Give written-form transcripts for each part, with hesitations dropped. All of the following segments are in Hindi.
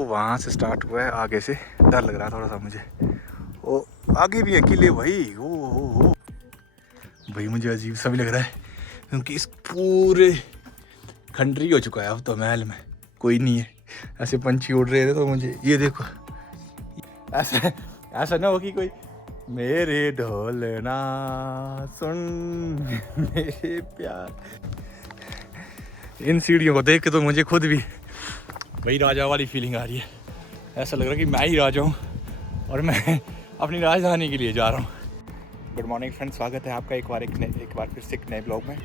वो वहाँ से स्टार्ट हुआ है, आगे से डर लग रहा है थोड़ा सा मुझे। वो आगे भी है किले भाई, ओ भाई मुझे अजीब सा भी लग रहा है क्योंकि इस पूरे खंडरी हो चुका है अब तो, महल में कोई नहीं है। ऐसे पंछी उड़ रहे थे तो मुझे ये देखो, ऐसा ऐसा ना हो कि कोई मेरे ढोलना सुन मेरे प्यार। इन सीढ़ियों को देख के तो मुझे खुद भी वही राजा वाली फीलिंग आ रही है। ऐसा लग रहा है कि मैं ही राजा हूँ और मैं अपनी राजधानी के लिए जा रहा हूँ। गुड मॉर्निंग फ्रेंड्स, स्वागत है आपका एक बार फिर से एक नए ब्लॉग में।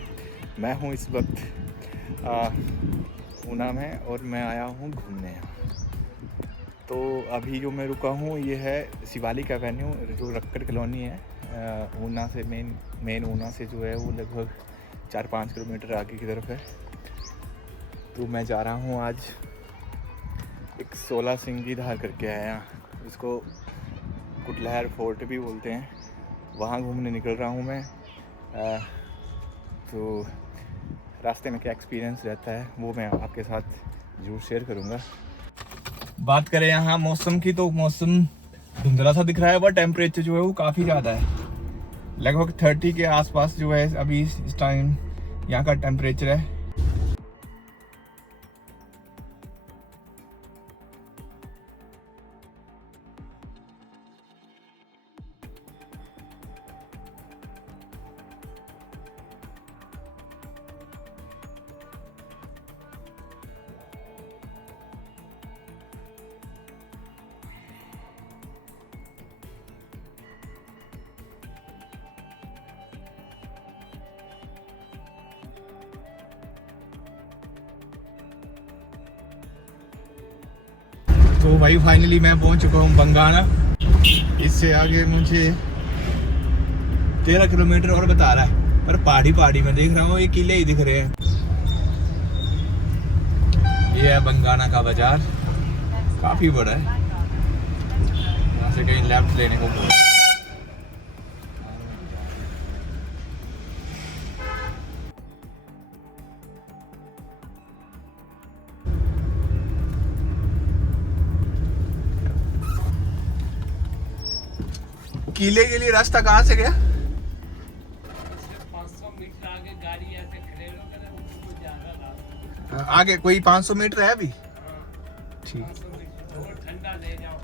मैं हूँ इस वक्त ऊना में और मैं आया हूँ घूमने यहाँ। तो अभी जो मैं रुका हूँ ये है शिवालिक एवेन्यू, जो रक्कड़ कॉलोनी है ऊना से, मेन ऊना से जो है वो लगभग 4-5 किलोमीटर आगे की तरफ है। तो मैं जा रहा हूँ आज एक 16 सिंगी धार करके है यहाँ, इसको कुटलहर फोर्ट भी बोलते हैं, वहाँ घूमने निकल रहा हूँ मैं। तो रास्ते में क्या एक्सपीरियंस रहता है वो मैं आपके साथ ज़रूर शेयर करूँगा। बात करें यहाँ मौसम की तो मौसम धुंधला सा दिख रहा है, बट टेम्परेचर जो है वो काफ़ी ज़्यादा है, लगभग 30 के आसपास जो है अभी इस टाइम यहाँ का टेम्परेचर है। तो भाई फाइनली मैं पहुंच चुका हूँ बंगाना। इससे आगे मुझे 13 किलोमीटर और बता रहा है, पर पहाड़ी में देख रहा हूँ ये किले ही दिख रहे हैं। ये है बंगाना का बाजार, काफी बड़ा है। यहाँ से कहीं लेफ्ट लेने को बोल। किले के लिए रास्ता कहाँ से गया? 500 मीटर आगे गाड़ी ऐसे खड़े हो, आगे कोई 500 मीटर है अभी। ठीक, ठंडा ले जाओ।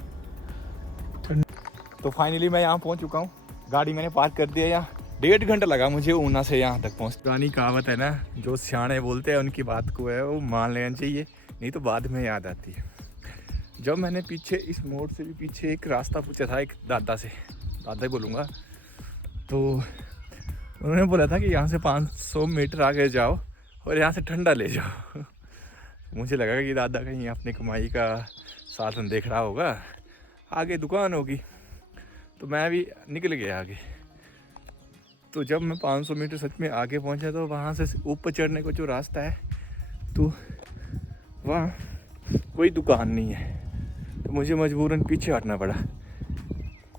तो फाइनली मैं यहाँ पहुँच चुका हूँ, गाड़ी मैंने पार्क कर दिया। यहाँ 1.5 घंटा लगा मुझे ऊना से यहाँ तक पहुँच। पुरानी कहावत है ना, जो सियाने बोलते हैं उनकी बात को है वो मान लेना चाहिए, नहीं तो बाद में याद आती है। जब मैंने पीछे इस मोड़ से भी पीछे एक रास्ता पूछा था एक दादा से, दादा ही बोलूँगा, तो उन्होंने बोला था कि यहाँ से 500 मीटर आगे जाओ और यहाँ से ठंडा ले जाओ। मुझे लगा कि दादा कहीं अपनी कमाई का साधन देख रहा होगा, आगे दुकान होगी, तो मैं भी निकल गया आगे। तो जब मैं 500 मीटर सच में आगे पहुँचा तो वहाँ से ऊपर चढ़ने को जो रास्ता है तो वहाँ कोई दुकान नहीं है, तो मुझे मजबूरन पीछे हटना पड़ा।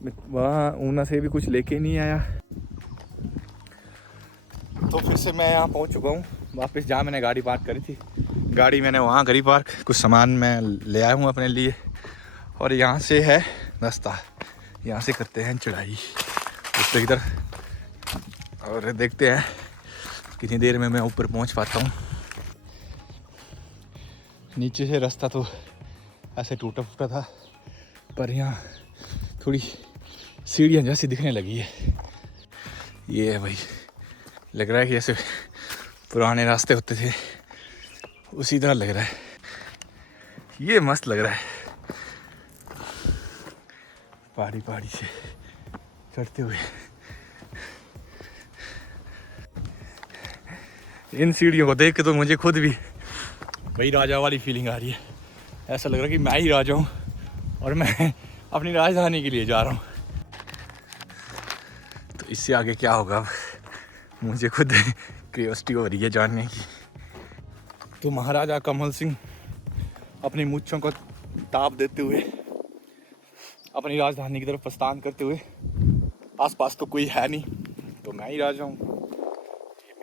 मैं वहाँ ऊना से भी कुछ लेके नहीं आया, तो फिर से मैं यहाँ पहुँच चुका हूँ वापस जहाँ मैंने गाड़ी पार्क करी थी। गाड़ी मैंने वहाँ करी पार्क, कुछ सामान मैं ले आया हूँ अपने लिए, और यहाँ से है रास्ता, यहाँ से करते हैं चढ़ाई ऊपर की तरफ और देखते हैं कितनी देर में मैं ऊपर पहुँच पाता हूँ। नीचे से रास्ता तो ऐसे टूटा फूटा था, पर यहाँ थोड़ी सीढ़ियाँ जैसी दिखने लगी है। ये है भाई, लग रहा है कि ऐसे पुराने रास्ते होते थे उसी तरह लग रहा है। ये मस्त लग रहा है पहाड़ी से चढ़ते हुए। इन सीढ़ियों को देख के तो मुझे खुद भी वही राजा वाली फीलिंग आ रही है। ऐसा लग रहा है कि मैं ही राजा हूँ और मैं अपनी राजधानी के लिए जा रहा हूँ। तो इससे आगे क्या होगा अब मुझे खुद क्यूरियोसिटी हो रही है जानने की। तो महाराजा कमल सिंह अपनी मूंछों को ताप देते हुए अपनी राजधानी की तरफ प्रस्थान करते हुए, आसपास तो कोई है नहीं, तो मैं ही राजा हूँ, ये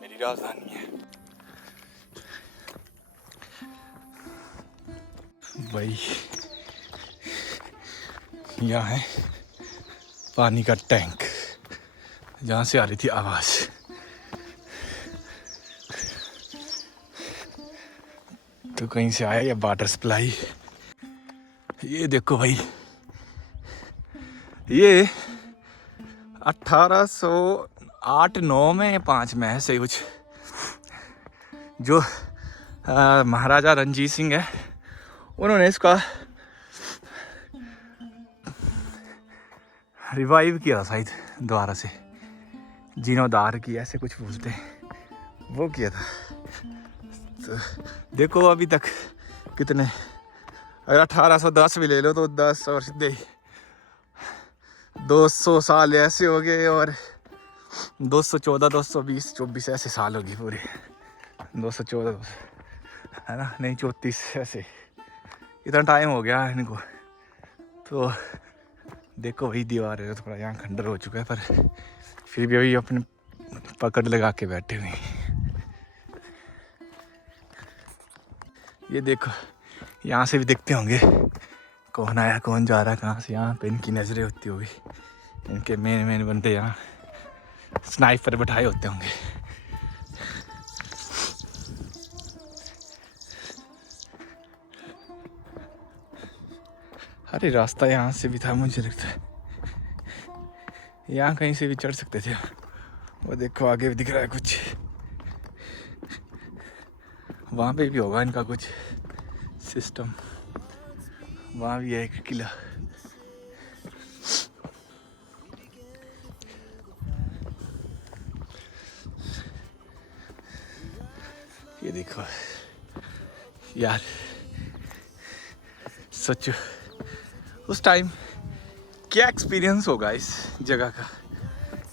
मेरी राजधानी है। भाई यहाँ है पानी का टैंक, जहाँ से आ रही थी आवाज़। तो कहीं से आया या वाटर सप्लाई। ये देखो भाई, ये 1808-9 में या 5 में है सही कुछ, जो महाराजा रणजीत सिंह है उन्होंने इसका रिवाइव किया शायद दोबारा से, जीर्णोद्धार की ऐसे कुछ बोलते हैं, वो किया था। तो देखो अभी तक कितने, अगर 1810 भी ले लो तो 10 और सीधे 200 साल ऐसे हो गए, और 214, 220, 24 ऐसे साल हो गए पूरे, 214 है ना, नहीं 34 ऐसे, इतना टाइम हो गया इनको। तो देखो वही दीवार है, थोड़ा यहाँ खंडर हो चुका है, पर फिर भी अभी अपने पकड़ लगा के बैठे हुए हैं। ये देखो यहाँ से भी देखते होंगे कौन आया कौन जा रहा है कहाँ से। यहाँ पे इनकी नज़रें होती होगी, इनके मेन बंदे यहाँ स्नाइपर बैठाए होते होंगे। अरे रास्ता यहाँ से भी था, मुझे लगता है यहाँ कहीं से भी चढ़ सकते थे। वो देखो आगे भी दिख रहा है कुछ, वहाँ पे भी होगा इनका कुछ सिस्टम। वहाँ भी है एक किला। ये देखो यार, सोचो उस टाइम क्या एक्सपीरियंस होगा इस जगह का,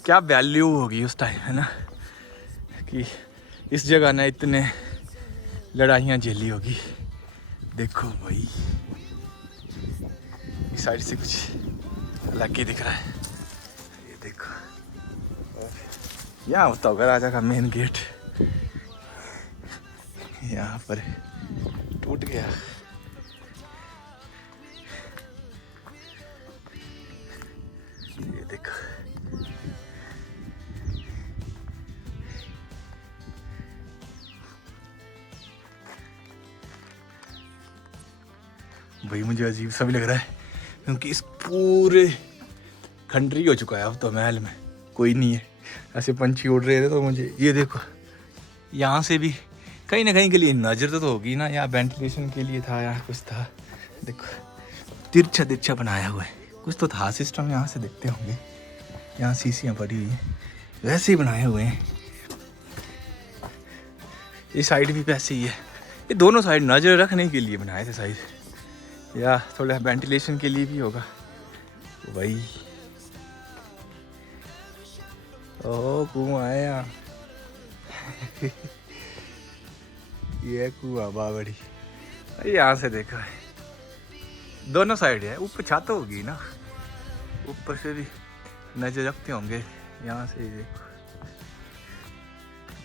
क्या वैल्यू होगी उस टाइम, है ना, कि इस जगह ने इतने लड़ाइयाँ झेली होगी। देखो भाई इस साइड से कुछ अलग ही दिख रहा है। ये देखो यहाँ होता होगा राजा का मेन गेट, यहाँ पर टूट गया। ये देखो भाई, मुझे अजीब सा भी लग रहा है क्योंकि इस पूरे खंडरी हो चुका है अब तो, महल में कोई नहीं है। ऐसे पंछी उड़ रहे थे तो मुझे ये देखो यहाँ से भी कहीं ना कहीं के लिए नज़र तो होगी ना, या वेंटिलेशन के लिए था या कुछ था। देखो तिरछा तिरछा बनाया हुआ है, कुछ तो था सिस्टम। यहाँ से देखते होंगे, यहाँ शीशियाँ पड़ी हुई हैं, वैसे ही बनाए हुए हैं। ये साइड भी वैसे ही है, ये दोनों साइड नज़र रखने के लिए बनाए थे शायद, या थोड़ा वेंटिलेशन के लिए भी होगा भाई। ओह कुआं है यहाँ ये कुआं बाबड़ी। यहाँ से देखा है दोनों साइड है, ऊपर छत होगी ना, ऊपर से भी नजर रखते होंगे। यहाँ से देखो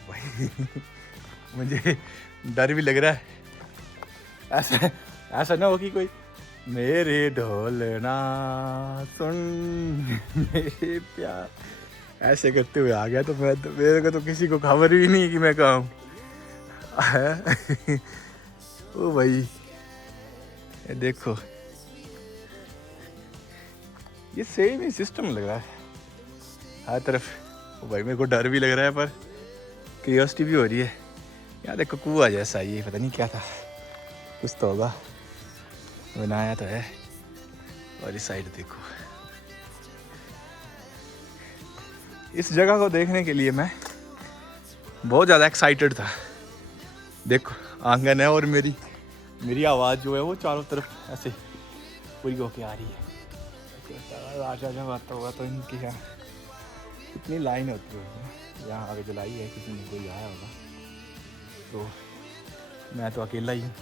भाई मुझे डर भी लग रहा है, ऐसा ना हो कि कोई मेरे ढोलना सुन मेरे प्यार ऐसे करते हुए आ गया, तो मेरे को तो किसी को खबर भी नहीं कि मैं कहाँ हूँ। ओ भाई ये देखो, ये सेम ही सिस्टम लग रहा है हर तरफ। ओ भाई मेरे को डर भी लग रहा है, पर क्यूरियोसिटी भी हो रही है। यार देखो कुआं जैसा, ये पता नहीं क्या था, कुछ तो होगा, बनाया तो है। और इस साइड देखो, इस जगह को देखने के लिए मैं बहुत ज़्यादा एक्साइटेड था। देखो आंगन है, और मेरी आवाज़ जो है वो चारों तरफ ऐसे पूरी होके आ रही है। राजा जब आता होगा तो इनकी यहाँ कितनी लाइन होती होगी, यहाँ आगे जलाई है, किसी ने कोई आया होगा। तो मैं तो अकेला ही हूँ।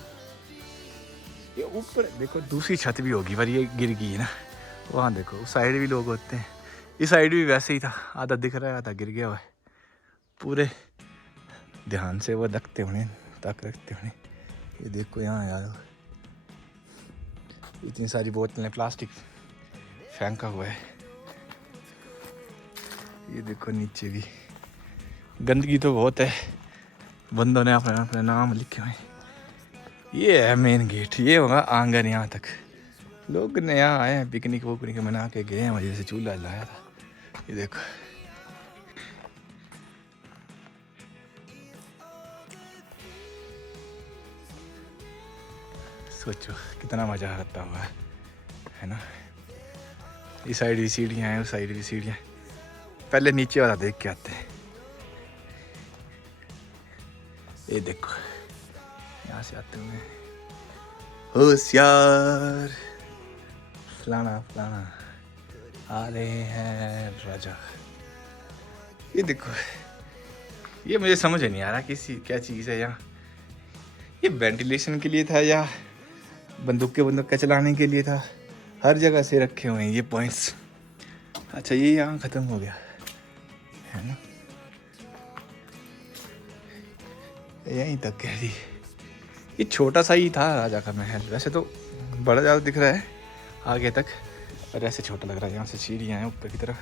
ये ऊपर देखो दूसरी छत भी होगी, पर ये गिर गई है ना। वहाँ देखो उस साइड भी लोग होते हैं, इस साइड भी वैसे ही था, आधा दिख रहा है आधा गिर गया हुआ है। पूरे ध्यान से वो रखते होने, तक रखते होने। ये देखो यहाँ यार इतनी सारी बोतलें प्लास्टिक फेंका हुआ है। ये देखो नीचे भी गंदगी तो बहुत है, बंदों ने अपने अपने नाम लिखे हुए हैं। ये है मेन गेट, ये होगा आंगन। यहाँ तक लोग नया आए हैं, पिकनिक वुकनिक मना के गए हैं, वजह से चूल्हा लाया था। ये देखो सोचो कितना मजा आता हुआ है ना। इस साइड भी सीढ़ियाँ हैं, उस साइड भी सीढ़ियाँ। पहले नीचे वाला देख के आते हैं। ये देखो यहाँ से आते हुए होशियार फलाना फलाना आ रहे हैं राजा। ये देखो, ये मुझे समझ नहीं आ रहा किसी क्या चीज़ है यहाँ। ये वेंटिलेशन के लिए था या बंदूक का चलाने के लिए था? हर जगह से रखे हुए हैं ये पॉइंट्स। अच्छा ये यहाँ ख़त्म हो गया है ना, यहीं तक कह दी। ये छोटा सा ही था राजा का महल, वैसे तो बड़ा ज़्यादा दिख रहा है आगे तक, और ऐसे छोटा लग रहा है। यहाँ से सीढ़ियाँ हैं ऊपर की तरफ।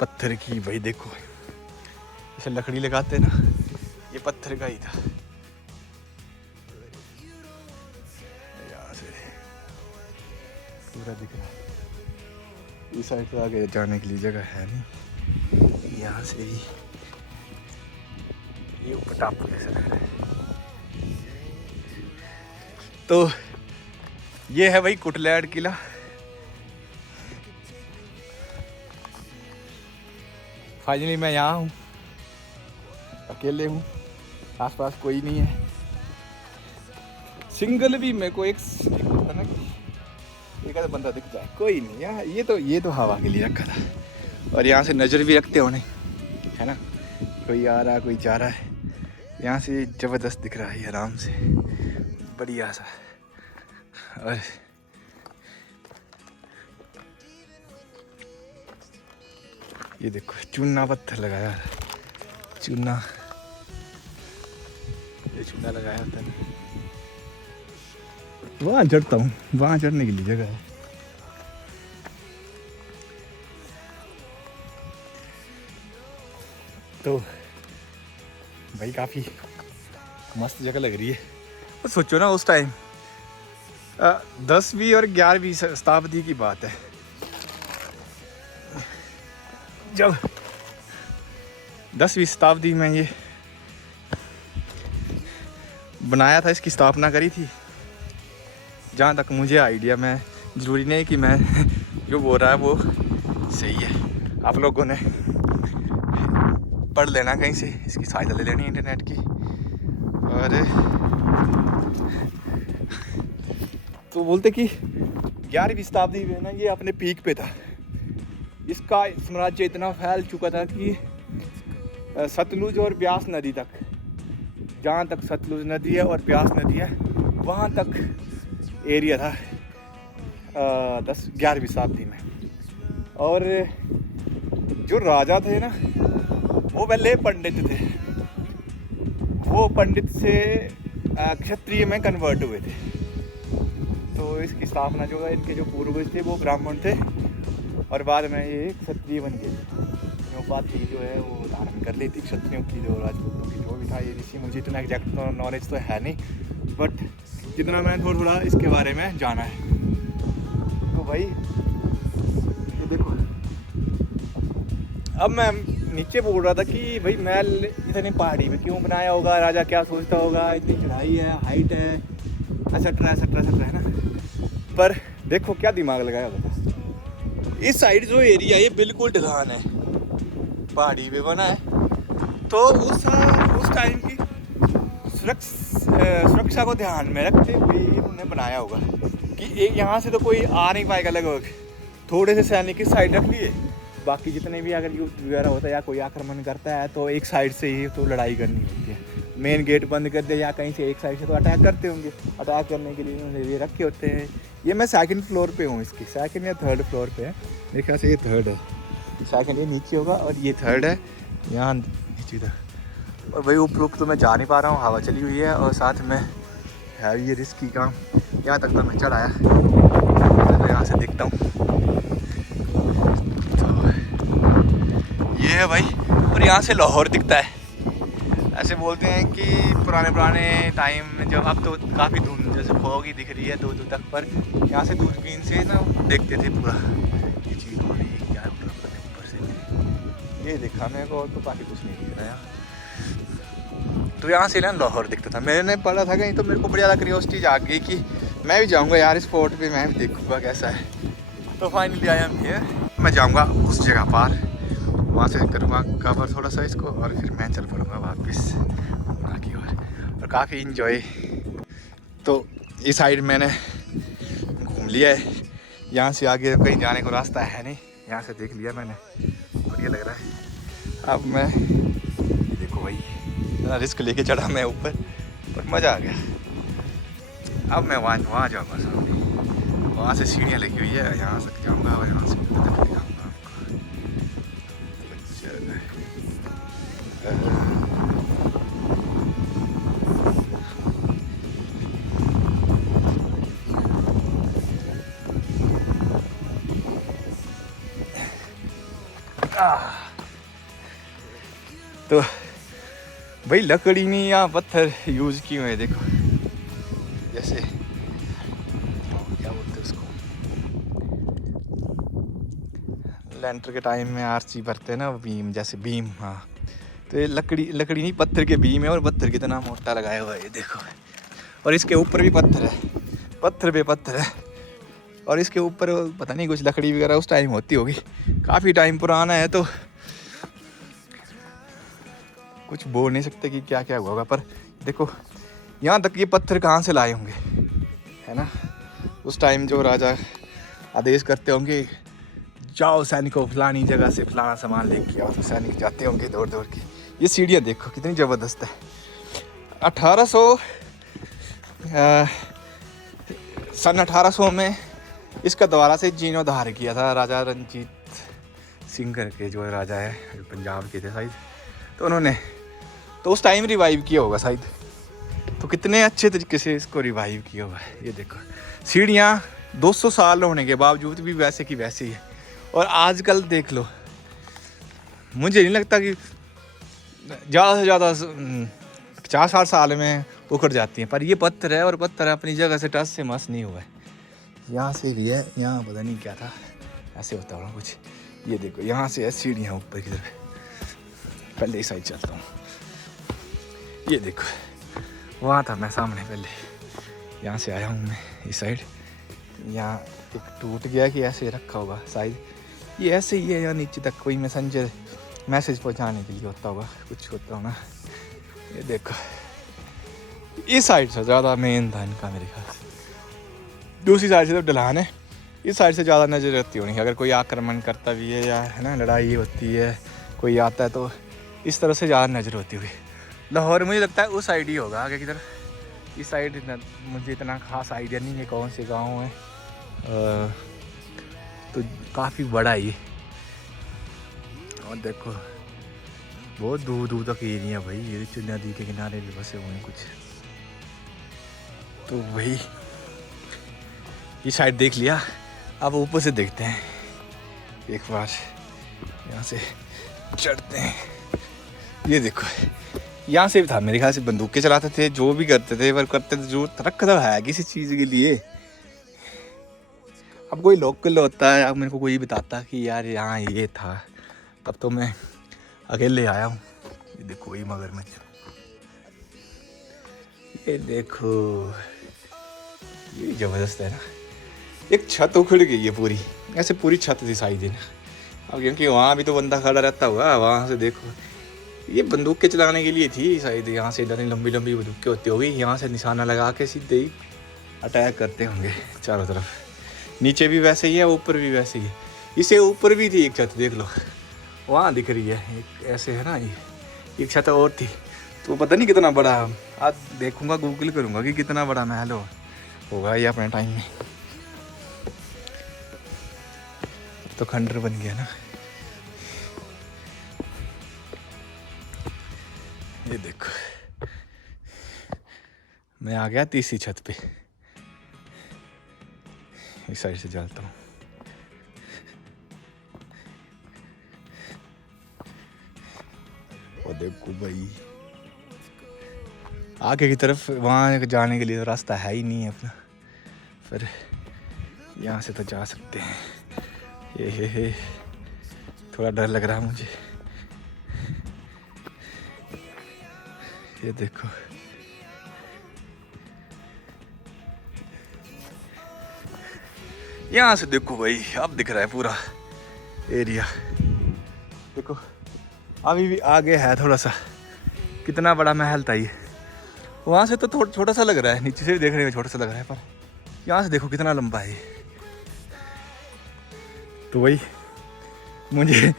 पत्थर की, भाई देखो इसे लकड़ी लगाते हैं ना, ये पत्थर का ही था। यहाँ से पूरा दिख रहा है। इस साइड से आगे जाने के लिए जगह है नहीं, यहाँ से ही ये ऊपर टापू जैसा लग रहा है। तो ये है भाई कुटलैड किला। फाइनली मैं यहाँ हूँ, अकेले हूँ, आसपास कोई नहीं है। सिंगल भी मेरे को एक होता ना कि एक आधा बंदा दिख जाए, कोई नहीं यहाँ। ये तो हवा के लिए रखा था, और यहाँ से नज़र भी रखते होने, है ना। कोई आ रहा कोई जा रहा है, यहाँ से ज़बरदस्त दिख रहा है आराम से, बढ़िया सा। और ये देखो चूना पत्थर लगाया है, चूना, ये चूना लगाया होता है। वहाँ चढ़ता हूँ, वहाँ चढ़ने के लिए जगह है। तो भाई काफ़ी मस्त जगह लग रही है। तो सोचो ना उस टाइम 10वीं और 11वीं शताब्दी की बात है, जब 10वीं शताब्दी में ये बनाया था, इसकी स्थापना करी थी। जहाँ तक मुझे आइडिया, मैं ज़रूरी नहीं कि मैं जो बोल रहा है वो सही है, आप लोगों ने पढ़ लेना कहीं से, इसकी सहायता ले लेनी इंटरनेट की। और तो बोलते कि 11वीं शताब्दी में ना ये अपने पीक पे था। इसका साम्राज्य इतना फैल चुका था कि सतलुज और ब्यास नदी तक, जहाँ तक सतलुज नदी है और ब्यास नदी है वहाँ तक एरिया था 11वीं शताब्दी में। और जो राजा थे ना वो पहले पंडित थे, वो पंडित से क्षत्रिय में कन्वर्ट हुए थे। तो इसकी स्थापना जो है, इनके जो पूर्वज थे वो ब्राह्मण थे, और बाद में ये क्षत्रिय बन गए। उपाधि जो है वो धारण कर ली थी क्षत्रियों की, जो राजपूतों की जो भी था। ये ऋषि, मुझे इतना एग्जैक्ट नॉलेज तो है नहीं, बट जितना मैंने थोड़ा इसके बारे में जाना है। तो भाई ये देखो, अब मैं नीचे बोल रहा था कि भाई महल इतनी पहाड़ी में क्यों बनाया होगा, राजा क्या सोचता होगा, इतनी चढ़ाई है, हाइट है, एक्सेट्रा एक्सेट्रा एक्सेट्रा, है ना। पर देखो क्या दिमाग लगाया होगा। इस साइड जो एरिया ये बिल्कुल ढलान है, पहाड़ी पे बना है। तो उस टाइम की सुरक्षा को ध्यान में रखते हुए इन्होंने बनाया होगा कि एक यहाँ से तो कोई आ नहीं पाएगा लगभग। थोड़े से सैनिक इस साइड रख लिए, बाकी जितने भी अगर युद्ध वगैरह होता है या कोई आक्रमण करता है तो एक साइड से ही तो लड़ाई करनी होती है। मेन गेट बंद कर दिया या कहीं से एक साइड से तो अटैक करते होंगे। अटैक करने के लिए इन्होंने ये रखे होते हैं। ये मैं सेकंड फ्लोर पे हूँ, इसकी सेकंड या थर्ड फ्लोर पे है मेरे ख्याल से, ये थर्ड है। सेकंड ये नीचे होगा और ये थर्ड है यहाँ नीचे इधर। और भाई ऊपर तो मैं जा नहीं पा रहा हूँ, हवा चली हुई है और साथ में है ये रिस्की काम। यहाँ तक तो मैं चढ़ आया, चलो यहाँ से देखता हूँ। तो ये है भाई, और यहाँ से लाहौर दिखता है। ऐसे बोलते हैं कि पुराने टाइम में जब, अब तो काफ़ी धुंध जैसे फॉग ही दिख रही है दूर दूर तक, पर यहाँ से दूरबीन से ना देखते थे पूरा ये चीज़ हो रही है क्या है ऊपर से। ये देखा मेरे को, और तो काफ़ी कुछ नहीं दिख रहा है। तो यहाँ से ना लाहौर दिखता था। मैंने पढ़ा था कहीं, तो मेरे को बड़ी ज़्यादा क्यूरियोसिटी जाग गई कि मैं भी जाऊँगा यार इस स्पॉट पे, मैं भी देखूँगा कैसा है। तो फाइनली आई एम हियर। मैं जाऊँगा उस जगह पार, वहाँ से करूँगा कवर थोड़ा सा इसको, और फिर मैं चल पड़ूँगा वापस वहाँ की ओर। और काफ़ी इंजॉय। तो इस साइड मैंने घूम लिया है, यहाँ से आगे कहीं जाने को रास्ता है नहीं, यहाँ से देख लिया मैंने, बढ़िया लग रहा है। अब मैं देखो भाई इतना रिस्क लेके चढ़ा मैं ऊपर, पर मज़ा आ गया। अब मैं वहाँ जाऊँगा सामने, वहाँ से सीढ़ियाँ लगी हुई है, यहाँ से जाऊँगा और यहाँ से दिखाऊँगा आपको। तो भाई लकड़ी नहीं या पत्थर यूज़ किए हुए, देखो जैसे क्या बोलते हैं उसको, लेंटर के टाइम में आरसी भरते हैं ना बीम, जैसे बीम। हाँ, तो ये लकड़ी नहीं पत्थर के बीम है, और पत्थर कितना मोटा लगाया हुआ है ये देखो। और इसके ऊपर भी पत्थर है, पत्थर पे पत्थर है, और इसके ऊपर पता नहीं कुछ लकड़ी वगैरह उस टाइम होती होगी, काफ़ी टाइम पुराना है तो कुछ बोल नहीं सकते कि क्या क्या हुआ होगा। पर देखो यहाँ तक ये पत्थर कहाँ से लाए होंगे, है ना। उस टाइम जो राजा आदेश करते होंगे, जाओ सैनिकों फलानी जगह से फलाना सामान लेके आओ, तो सैनिक जाते होंगे दौड़ दौड़ के। ये सीढ़ियाँ देखो कितनी ज़बरदस्त है। 1800 में इसका दोबारा से जीर्णोद्धार किया था राजा रणजीत सिंह करके, जो राजा है पंजाब के थे शायद, तो उन्होंने तो उस टाइम रिवाइव किया होगा शायद। तो कितने अच्छे तरीके से इसको रिवाइव किया हुआ है। ये देखो सीढ़ियाँ 200 साल होने के बावजूद भी वैसे की वैसे ही है। और आजकल देख लो, मुझे नहीं लगता कि ज़्यादा से ज़्यादा 50-60 साल में उखड़ जाती हैं, पर ये पत्थर है और पत्थर अपनी जगह से टस से मस नहीं हुआ है। यहाँ से भी है, यहाँ पता नहीं क्या था, ऐसे होता होगा कुछ। ये देखो यहाँ से है सीढ़ियाँ ऊपर की तरफ, पहले इस साइड चलता हूँ। ये देखो वहाँ था मैं सामने पहले, यहाँ से आया हूँ मैं इस साइड। यहाँ एक टूट गया कि ऐसे रखा होगा शायद, ये ऐसे ही है। यहाँ नीचे तक कोई मैसेंजर मैसेज पहुँचाने के लिए होता होगा, कुछ होता होगा। ये देखो इस साइड से ज़्यादा मेन था इनका मेरे ख्याल से, दूसरी साइड से तो ढलान है, इस साइड से ज़्यादा नज़र रहती होनी। अगर कोई आक्रमण करता भी है या है ना लड़ाई होती है, कोई आता है, तो इस तरह से ज़्यादा नज़र होती हुई। लाहौर मुझे लगता है उस साइड ही होगा आगे की तरफ, इस साइड मुझे इतना खास आइडिया नहीं है कौन से गाँव है। तो काफ़ी बड़ा ही, और देखो बहुत दूर दूर तक एरिया भाई, ये नदी के किनारे भी बसे हुए हैं कुछ। तो वही ये साइड देख लिया, अब ऊपर से देखते हैं एक बार, यहाँ से चढ़ते हैं। ये देखो यहाँ से भी था मेरे ख्याल से, बंदूकें चलाते थे, जो भी करते थे पर करते थे, जो रखता है किसी चीज़ के लिए। अब कोई लोकल होता है, अब मेरे को कोई बताता कि यार यहाँ ये था, तब तो मैं अकेले आया हूँ। ये देखो वही मगरमच्छ, ये देखो ये ज़बरदस्त है ना। एक छत उखड़ गई है पूरी, ऐसे पूरी छत थी शायद ना। अब क्योंकि वहाँ भी तो बंदा खड़ा रहता होगा, वहाँ से देखो ये बंदूकें चलाने के लिए थी शायद। यहाँ से इधर लंबी लंबी बंदूकें होती होगी, यहाँ से निशाना लगा के सीधे ही अटैक करते होंगे चारों तरफ। नीचे भी वैसे ही है, ऊपर भी वैसे ही है। इसे ऊपर भी थी एक छत, देख लो वहाँ दिख रही है एक, ऐसे है ना। ये एक छत और थी, तो पता नहीं कितना बड़ा, आज देखूंगा गूगल करूंगा कि कितना बड़ा महल होगा ये अपने टाइम में। तो खंडर बन गया ना, ये देखो मैं आ गया तीसरी छत पे, इस साइड से चलता हूँ। वो देखो भाई आगे की तरफ वहाँ जाने के लिए तो रास्ता है ही नहीं है अपना, पर यहाँ से तो जा सकते हैं। ये थोड़ा डर लग रहा है मुझे। ये देखो यहाँ से देखो भाई, अब दिख रहा है पूरा एरिया। देखो अभी भी आगे है थोड़ा सा, कितना बड़ा महल था ये। वहाँ से तो थोड़ा छोटा सा लग रहा है, नीचे से भी देखने में छोटा सा लग रहा है, पर यहाँ से देखो कितना लंबा है ये। तो वही मुझे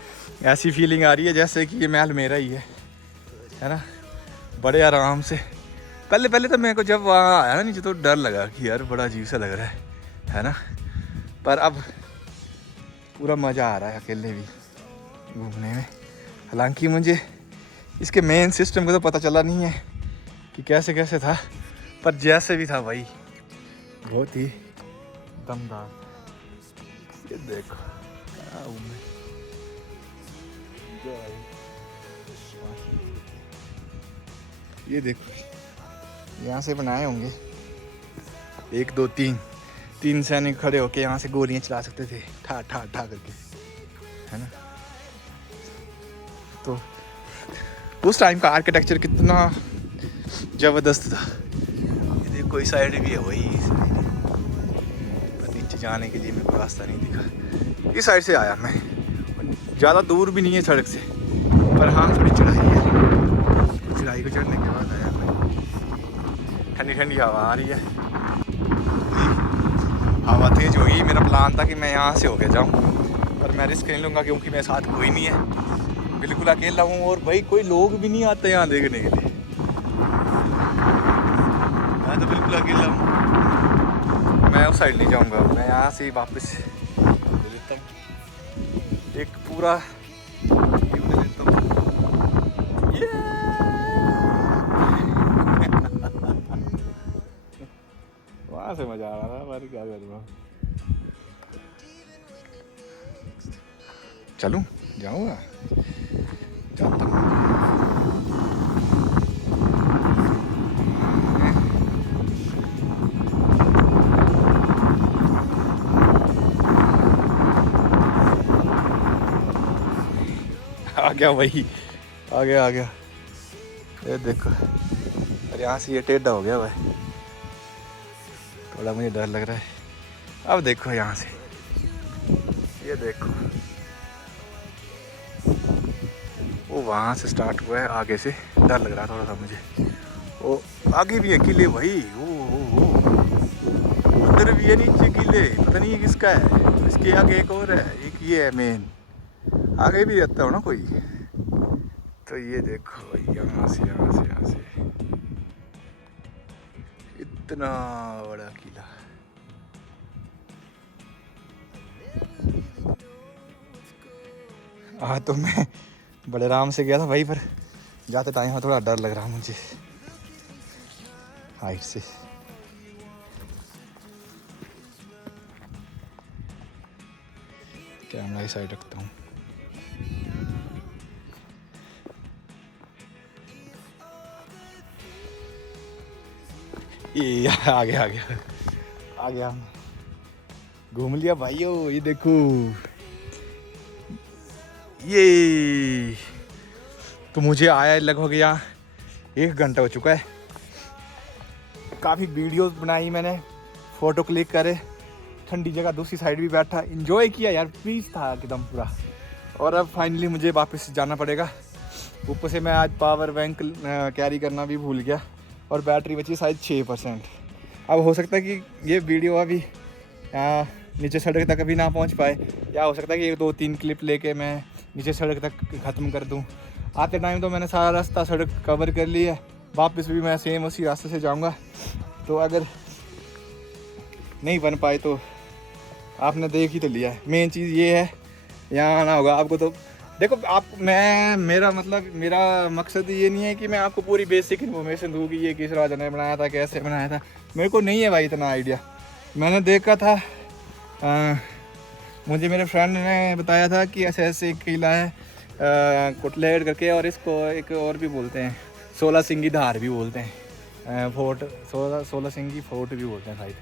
ऐसी फीलिंग आ रही है जैसे कि ये महल मेरा ही है ना। बड़े आराम से पहले तो मेरे को जब वहाँ आया ना नीचे तो डर लगा कि यार बड़ा अजीब सा लग रहा है ना, पर अब पूरा मज़ा आ रहा है अकेले भी घूमने में। हालांकि मुझे इसके मेन सिस्टम का तो पता चला नहीं है कि कैसे कैसे था, पर जैसे भी था भाई बहुत ही दमदार। ये देखो क्या हूँ मैं, ये देखो यहाँ से बनाए होंगे 1 2 3 सैनिक खड़े होके यहाँ से गोलियां चला सकते थे ठा ठा ठा करके, है ना। तो उस टाइम का आर्किटेक्चर कितना ज़बरदस्त था। ये देखो इस साइड भी है वही, पर नीचे जाने के लिए मेरे को रास्ता नहीं दिखा। इस साइड से आया मैं, ज़्यादा दूर भी नहीं है सड़क से, पर हाँ थोड़ी चढ़ाई है। चढ़ाई को चढ़ने के बाद आया मैं, ठंडी ठंडी हवा आ रही है। हवा तेज होगी, मेरा प्लान था कि मैं यहाँ से होके जाऊँ, पर मैं रिस्क नहीं लूँगा क्योंकि मेरे साथ कोई नहीं है, बिल्कुल अकेला हूँ। और भाई कोई लोग भी नहीं आते यहाँ देखने के लिए, मैं तो बिल्कुल अकेला हूँ। मैं उस साइड नहीं जाऊँगा, मैं यहाँ से वापस ले लेता हूँ, एक पूरा व्यू ले लेता हूँ। वहाँ से मज़ा आ रहा था, पर क्या करूँगा। चलूँ जाऊँगा, जाता हूँ। आ गया वही, आ गया ये देखो। और यहाँ से ये टेढ़ा हो गया भाई, थोड़ा मुझे डर लग रहा है। अब देखो यहाँ से, ये देखो वो वहाँ से स्टार्ट हुआ है, आगे से डर लग रहा है थोड़ा सा मुझे। वो आगे भी है किले भाई, वो उधर भी है नीचे किले, पता नहीं ये किसका है। इसके आगे एक और है, एक ये है मेन, आगे भी रहता हो ना कोई। तो ये देखो यहाँ से इतना बड़ा किला। हाँ तो मैं बड़े आराम से गया था भाई, पर जाते टाइम थोड़ा डर लग रहा मुझे हाइट से। कैमरा की साइड रखता हूँ। ये आ गया घूम लिया भाइयों। ये देखो ये तो मुझे आया लगभग यहाँ 1 घंटा हो चुका है। काफ़ी वीडियोस बनाई मैंने, फ़ोटो क्लिक करे, ठंडी जगह दूसरी साइड भी बैठा, एंजॉय किया यार, पीस था एकदम पूरा। और अब फाइनली मुझे वापस जाना पड़ेगा। ऊपर से मैं आज पावर बैंक कैरी करना भी भूल गया, और बैटरी बची शायद 6%। अब हो सकता है कि ये वीडियो अभी नीचे सड़क तक अभी ना पहुंच पाए, या हो सकता है कि 2-3 क्लिप लेके मैं नीचे सड़क तक ख़त्म कर दूं। आते टाइम तो मैंने सारा रास्ता सड़क कवर कर लिया है, वापस भी मैं सेम उसी रास्ते से जाऊंगा। तो अगर नहीं बन पाए तो आपने देख ही तो लिया है। मेन चीज़ ये है, यहाँ आना होगा आपको तो देखो आप मेरा मतलब मेरा मकसद ये नहीं है कि मैं आपको पूरी बेसिक इन्फॉर्मेशन दूँ कि ये किस राजा ने बनाया था, कैसे बनाया था। मेरे को नहीं है भाई इतना आइडिया। मैंने देखा था, मुझे मेरे फ्रेंड ने बताया था कि ऐसे ऐसे एक किला है कुटलेड करके, और इसको एक और भी बोलते हैं 16 सिंगी धार भी बोलते हैं, फोर्ट 16 सिंगी फोर्ट भी बोलते हैं शायद।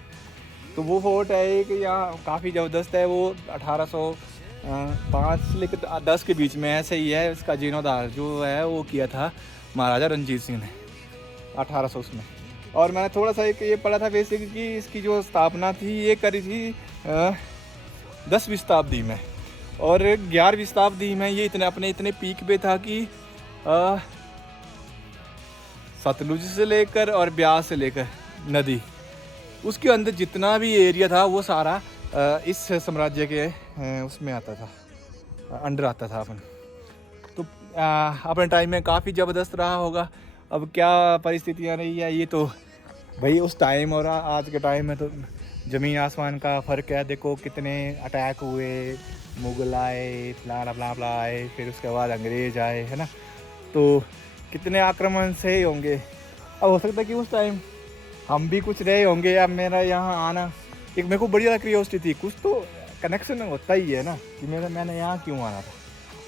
तो वो फोर्ट है एक यहाँ काफ़ी ज़बरदस्त है। वो 1805 से लेकर 10 के बीच में ऐसे ही है। इसका जीर्णोद्धार जो है वो किया था महाराजा रणजीत सिंह ने 1800 में। और मैंने थोड़ा सा एक ये पढ़ा था बेसिक कि इसकी जो स्थापना थी ये करी थी 10वीं शताब्दी में, और 11वीं शताब्दी में ये इतने पीक पे था कि सतलुज से लेकर और ब्यास से लेकर नदी, उसके अंदर जितना भी एरिया था वो सारा इस साम्राज्य के उसमें आता था, अंडर आता था अपन। तो अपने टाइम में काफ़ी ज़बरदस्त रहा होगा। अब क्या परिस्थितियाँ रही है ये तो भाई उस टाइम और आज के टाइम में तो ज़मीन आसमान का फ़र्क है। देखो कितने अटैक हुए, मुग़ल आए, फला आए, फिर उसके बाद अंग्रेज़ आए, है ना। तो कितने आक्रमण से होंगे। अब हो सकता है कि उस टाइम हम भी कुछ रहे होंगे। अब मेरा यहाँ आना एक मेरे को बड़ी ज़्यादा क्यूरियोसिटी थी, कुछ तो कनेक्शन होता ही है ना कि मैंने यहाँ क्यों आना था।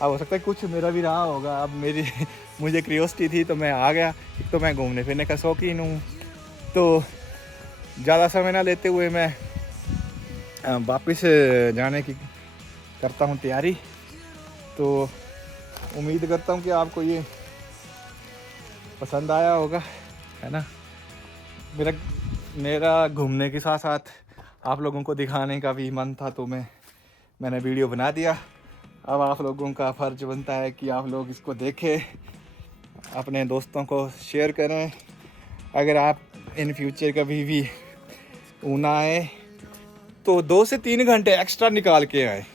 अब हो सकता है कुछ मेरा भी रहा होगा। अब मुझे क्यूरियोसिटी थी तो मैं आ गया। एक तो मैं घूमने फिरने का शौकीन हूँ, तो ज़्यादा समय ना लेते हुए मैं वापस जाने की करता हूँ तैयारी। तो उम्मीद करता हूँ कि आपको ये पसंद आया होगा, है ना। मेरा घूमने के साथ साथ आप लोगों को दिखाने का भी मन था, तो मैंने वीडियो बना दिया। अब आप लोगों का फ़र्ज बनता है कि आप लोग इसको देखें, अपने दोस्तों को शेयर करें। अगर आप इन फ्यूचर कभी भी ऊना आए तो 2 से 3 घंटे एक्स्ट्रा निकाल के आए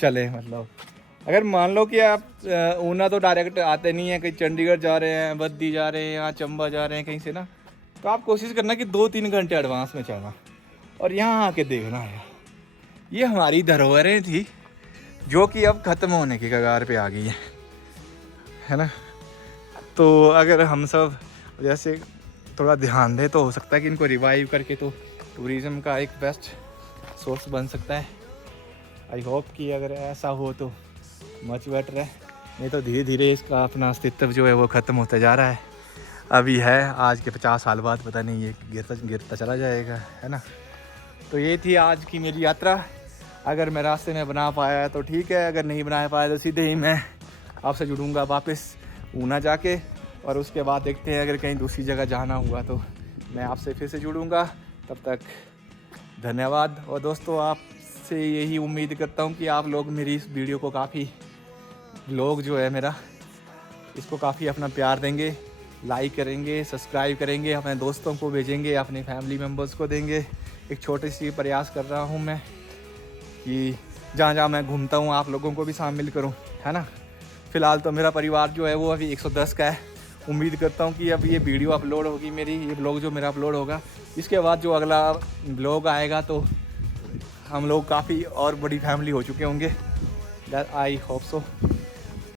चले। मतलब अगर मान लो कि आप ऊना तो डायरेक्ट आते नहीं हैं, कहीं चंडीगढ़ जा रहे हैं, बद्दी जा रहे हैं, यहाँ चंबा जा रहे हैं कहीं से ना, तो आप कोशिश करना कि 2-3 घंटे एडवांस में चलना और यहाँ आके देखना है। ये हमारी धरोहरें थी जो कि अब ख़त्म होने की कगार पे आ गई है ना। तो अगर हम सब जैसे थोड़ा ध्यान दें तो हो सकता है कि इनको रिवाइव करके तो टूरिज़्म का एक बेस्ट सोर्स बन सकता है। आई होप कि अगर ऐसा हो तो मच बेटर है, नहीं तो धीरे धीरे इसका अपना अस्तित्व जो है वो ख़त्म होता जा रहा है। अभी है, आज के 50 साल बाद पता नहीं ये गिरता चला जाएगा, है ना। तो ये थी आज की मेरी यात्रा। अगर मैं रास्ते में बना पाया तो ठीक है, अगर नहीं बना पाया तो सीधे ही मैं आपसे जुड़ूंगा वापस ऊना जाके, और उसके बाद देखते हैं अगर कहीं दूसरी जगह जाना हुआ तो मैं आपसे फिर से जुड़ूंगा। तब तक धन्यवाद। और दोस्तों, आपसे यही उम्मीद करता हूँ कि आप लोग मेरी इस वीडियो को काफ़ी लोग जो है मेरा इसको काफ़ी अपना प्यार देंगे, लाइक करेंगे, सब्सक्राइब करेंगे, अपने दोस्तों को भेजेंगे, अपने फैमिली मेम्बर्स को देंगे। एक छोटी सी प्रयास कर रहा हूँ मैं कि जहाँ जहाँ मैं घूमता हूँ आप लोगों को भी शामिल करूँ, है ना। फ़िलहाल तो मेरा परिवार जो है वो अभी 110 का है। उम्मीद करता हूँ कि अब ये वीडियो अपलोड होगी मेरी, ये ब्लॉग जो मेरा अपलोड होगा, इसके बाद जो अगला ब्लॉग आएगा तो हम लोग काफ़ी और बड़ी फैमिली हो चुके होंगे। That I hope so.